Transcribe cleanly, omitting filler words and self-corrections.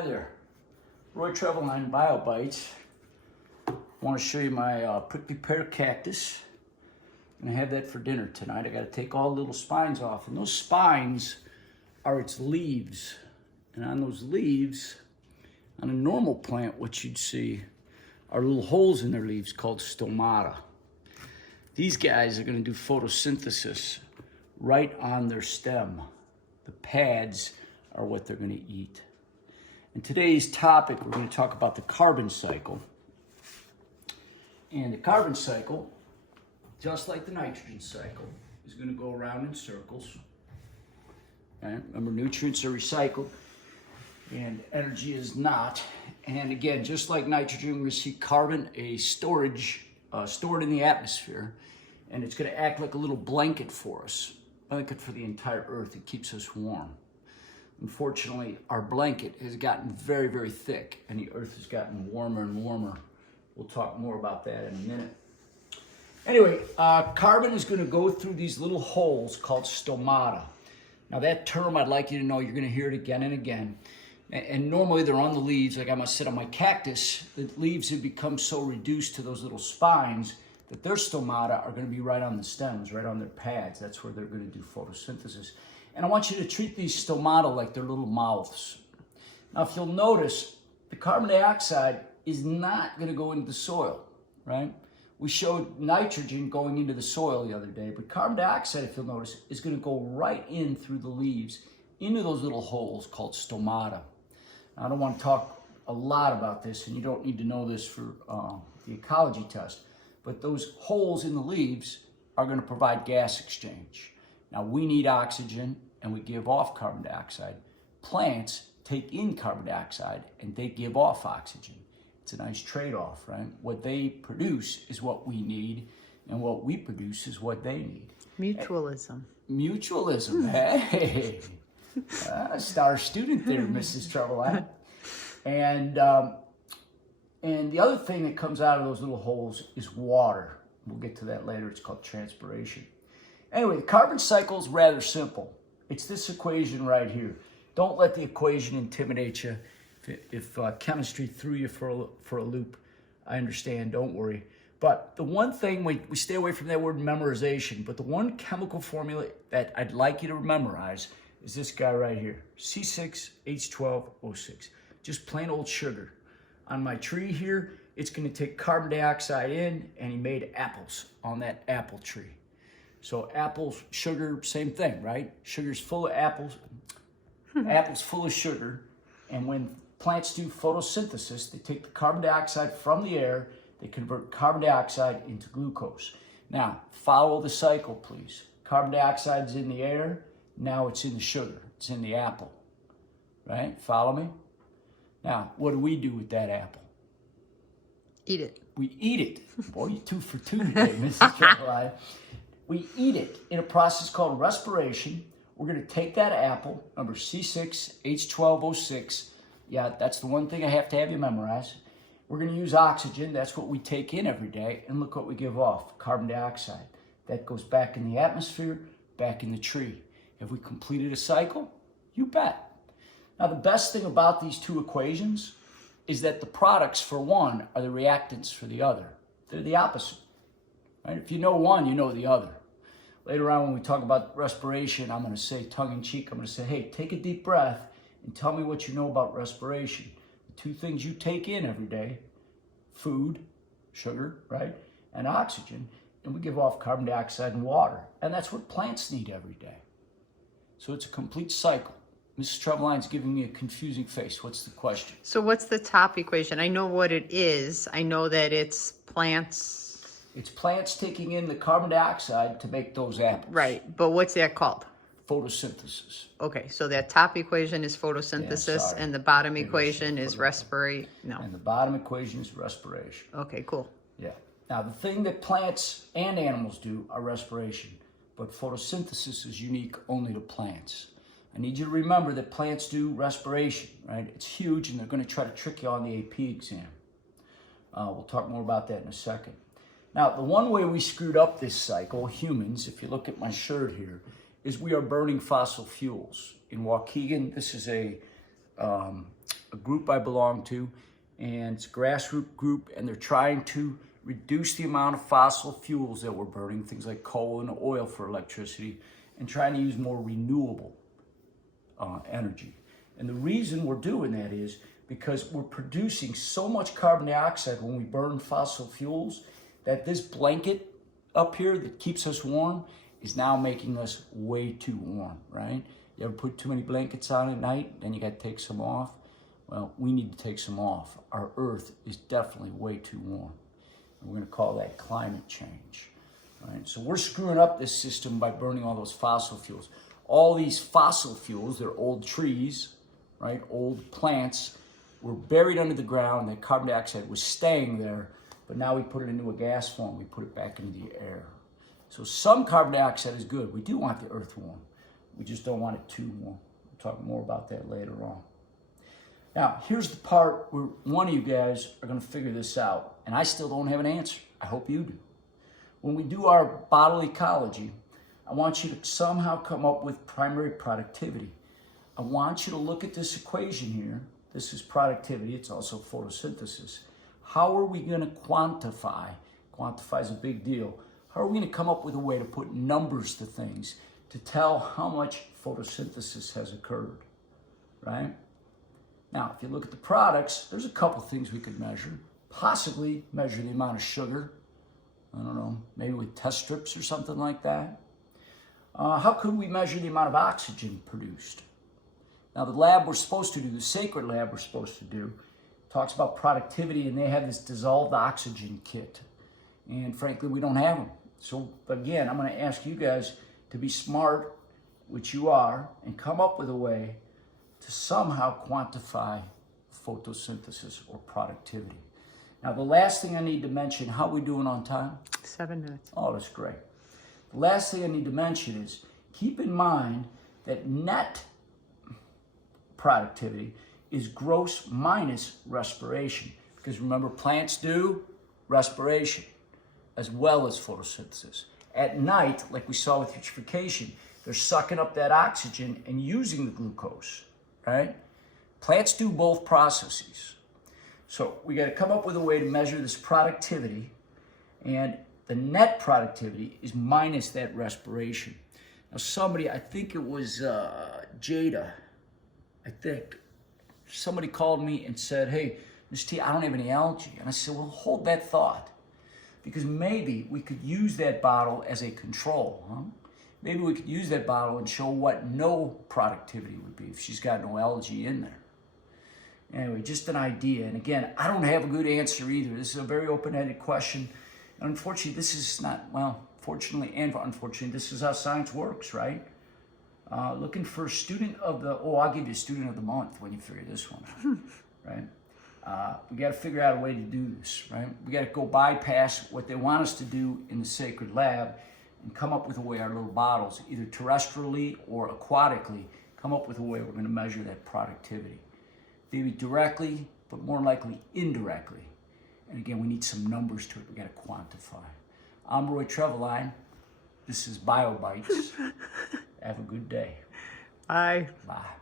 Hi there, Roy Trevelyan BioBites. I want to show you my prickly pear cactus. I'm going to have that for dinner tonight. I got to take all the little spines off, and those spines are its leaves. And on those leaves, on a normal plant, what you'd see are little holes in their leaves called stomata. These guys are going to do photosynthesis right on their stem. The pads are what they're going to eat. In today's topic, we're going to talk about the carbon cycle. And the carbon cycle, just like the nitrogen cycle, is going to go around in circles. Okay? Remember, nutrients are recycled and energy is not. And again, just like nitrogen, we see carbon, a storage, stored in the atmosphere, and it's going to act like a little blanket for us, blanket for the entire Earth. It keeps us warm. Unfortunately, our blanket has gotten very, very thick, and the Earth has gotten warmer and warmer. We'll talk more about that in a minute. Anyway, carbon is going to go through these little holes called stomata. Now, that term, I'd like you to know, you're going to hear it again and again. And normally they're on the leaves. Like I'm going to sit on my cactus, the leaves have become so reduced to those little spines that their stomata are going to be right on the stems, right on their pads. That's where they're going to do photosynthesis. And I want you to treat these stomata like they're little mouths. Now, if you'll notice, the carbon dioxide is not going to go into the soil, right? We showed nitrogen going into the soil the other day, but carbon dioxide, if you'll notice, is going to go right in through the leaves into those little holes called stomata. Now, I don't want to talk a lot about this, and you don't need to know this for the ecology test, but those holes in the leaves are going to provide gas exchange. Now, we need oxygen, and we give off carbon dioxide. Plants take in carbon dioxide, and they give off oxygen. It's a nice trade-off, right? What they produce is what we need, and what we produce is what they need. Mutualism. Mutualism, hey! Star student there, Mrs. Trevelyan. And the other thing that comes out of those little holes is water. We'll get to that later. It's called transpiration. Anyway, the carbon cycle is rather simple. It's this equation right here. Don't let the equation intimidate you. If chemistry threw you for a loop, I understand, don't worry. But the one thing, we stay away from that word memorization, but the one chemical formula that I'd like you to memorize is this guy right here, C6H12O6. Just plain old sugar. On my tree here, it's going to take carbon dioxide in, and he made apples on that apple tree. So apples, sugar, same thing, right? Sugar's full of apples, apples full of sugar, and when plants do photosynthesis, they take the carbon dioxide from the air, they convert carbon dioxide into glucose. Now, follow the cycle, please. Carbon dioxide is in the air, now it's in the sugar, it's in the apple, right? Follow me? Now, what do we do with that apple? Eat it. We eat it. Boy, you're 2 for 2 today, Mrs. Trevelyan. We eat it in a process called respiration. We're going to take that apple, number C6H12O6. Yeah, that's the one thing I have to have you memorize. We're going to use oxygen. That's what we take in every day. And look what we give off, carbon dioxide. That goes back in the atmosphere, back in the tree. Have we completed a cycle? You bet. Now, the best thing about these two equations is that the products for one are the reactants for the other. They're the opposite. Right? If you know one, you know the other. Later on when we talk about respiration, I'm going to say tongue-in-cheek, I'm going to say, hey, take a deep breath and tell me what you know about respiration. The two things you take in every day, food, sugar, right, and oxygen, and we give off carbon dioxide and water. And that's what plants need every day. So it's a complete cycle. Mrs. Trevelyan's giving me a confusing face. What's the question? So what's the top equation? I know what it is. I know that it's plants. It's plants taking in the carbon dioxide to make those apples. Right, but what's that called? Photosynthesis. Okay, so that top equation is photosynthesis, and the bottom equation is respiration. No. And the bottom equation is respiration. Okay, cool. Yeah. Now, the thing that plants and animals do are respiration, but photosynthesis is unique only to plants. I need you to remember that plants do respiration, right? It's huge, and they're going to try to trick you on the AP exam. We'll talk more about that in a second. Now, the one way we screwed up this cycle, humans, if you look at my shirt here, is we are burning fossil fuels. In Waukegan, this is a a group I belong to, and it's a grassroots group, and they're trying to reduce the amount of fossil fuels that we're burning, things like coal and oil for electricity, and trying to use more renewable energy. And the reason we're doing that is because we're producing so much carbon dioxide when we burn fossil fuels that this blanket up here that keeps us warm is now making us way too warm, right? You ever put too many blankets on at night, then you got to take some off? Well, we need to take some off. Our Earth is definitely way too warm. And we're going to call that climate change, right? So we're screwing up this system by burning all those fossil fuels. All these fossil fuels, they're old trees, right? Old plants were buried under the ground. That carbon dioxide was staying there, but now we put it into a gas form. We put it back into the air. So some carbon dioxide is good. We do want the Earth warm. We just don't want it too warm. We'll talk more about that later on. Now, here's the part where one of you guys are going to figure this out, and I still don't have an answer. I hope you do. When we do our bottle ecology, I want you to somehow come up with primary productivity. I want you to look at this equation here. This is productivity. It's also photosynthesis. How are we going to quantify? Quantify is a big deal. How are we going to come up with a way to put numbers to things to tell how much photosynthesis has occurred, right? Now, if you look at the products, there's a couple things we could measure. Possibly measure the amount of sugar. I don't know, maybe with test strips or something like that. How could we measure the amount of oxygen produced? Now, the lab we're supposed to do, the sacred lab we're supposed to do, talks about productivity, and they have this dissolved oxygen kit. And frankly, we don't have them. So again, I'm going to ask you guys to be smart, which you are, and come up with a way to somehow quantify photosynthesis or productivity. Now, the last thing I need to mention, how are we doing on time? 7 minutes. Oh, that's great. The last thing I need to mention is keep in mind that net productivity is gross minus respiration. Because remember, plants do respiration as well as photosynthesis. At night, like we saw with eutrophication, they're sucking up that oxygen and using the glucose, right? Plants do both processes. So we got to come up with a way to measure this productivity, and the net productivity is minus that respiration. Now somebody, I think it was Jada, I think, somebody called me and said, hey, Mr. T, I don't have any algae. And I said, well, hold that thought, because maybe we could use that bottle as a control, huh? Maybe we could use that bottle and show what no productivity would be if she's got no algae in there. Anyway, just an idea. And again, I don't have a good answer either. This is a very open-ended question. And unfortunately, this is not, well, fortunately and unfortunately, this is how science works, right? Looking for a student of the, oh, I'll give you a student of the month when you figure this one out, right? We got to figure out a way to do this, right? We got to go bypass what they want us to do in the sacred lab and come up with a way, our little bottles, either terrestrially or aquatically, come up with a way we're going to measure that productivity. Maybe directly, but more likely indirectly. And again, we need some numbers to it. We got to quantify. I'm Roy Treveline. This is BioBites. Have a good day. Bye. Bye.